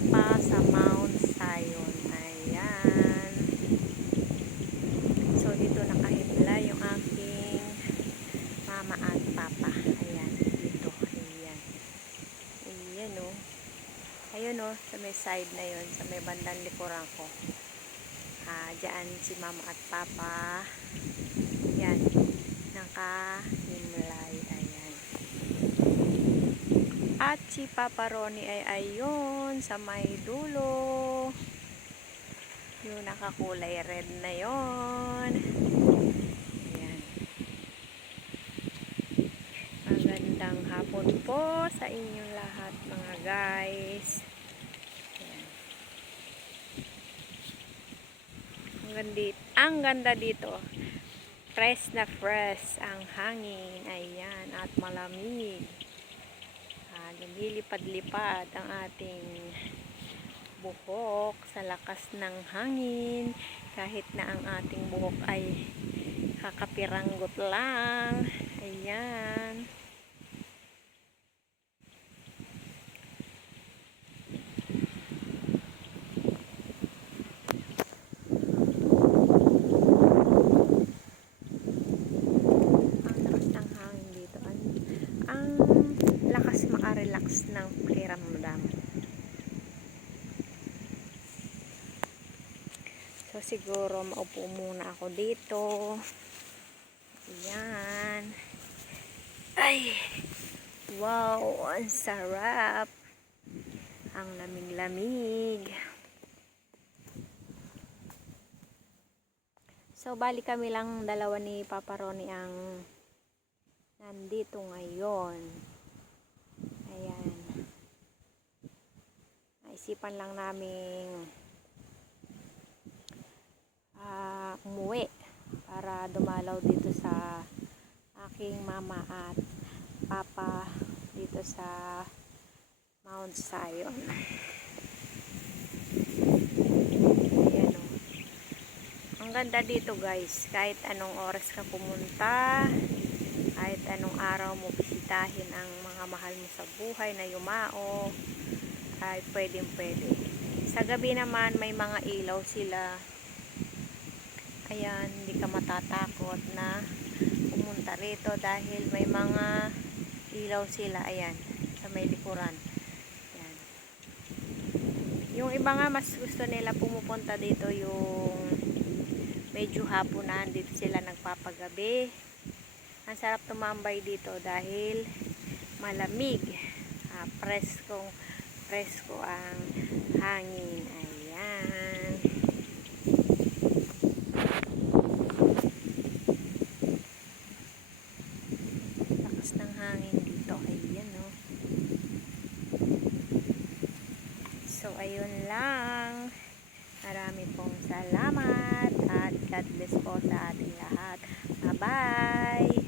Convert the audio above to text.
Papa sa Mount Zion. Ayan. So, dito nakahimla yung aking mama at papa. Ayan. Dito. Ayan. Ayan o. Ayun o. Sa may side na yun. Sa may bandang likuran ko. Diyan si mama at papa. Ayan. Nakahimlay. Ayan. At si Papa Ronnie ay ayun sa may dulo. Yung nakakulay red na yon. Ayan. Magandang hapon po sa inyong lahat mga guys. Ayan. Ang ganda dito. Fresh na fresh ang hangin. Ayan. At malamig. Lumilipad-lipad ang ating buhok sa lakas ng hangin kahit na ang ating buhok ay kakapiranggot lang. Ayan. Ang lakas ng hangin dito. Ang lakas makarelax ng pakiramdam. So, siguro maupo muna ako dito. Ayan. Ay! Wow! Ang sarap! Ang lamig-lamig. So, bali kami lang dalawa ni Papa Ronnie ang nandito ngayon. Ayan. Naisipan lang naming umuwi para dumalaw dito sa aking mama at papa dito sa Mount Zion. Ayan o. Ang ganda dito guys, kahit anong oras ka pumunta, kahit anong araw mo bisitahin ang mga mahal mo sa buhay na yumao, ay pwede. Sa gabi naman may mga ilaw sila. Ayan, hindi ka matatakot na pumunta rito dahil may mga ilaw sila. Ayan, sa may likuran. Ayan. Yung iba nga mas gusto nila pumupunta dito yung medyo hapunan. Dito sila nagpapagabi. Ang sarap tumambay dito dahil malamig. Presko ang hangin. Ayan. Ng hangin dito. Ayan o. So, ayun lang. Marami pong salamat at God bless po sa ating lahat. Bye-bye!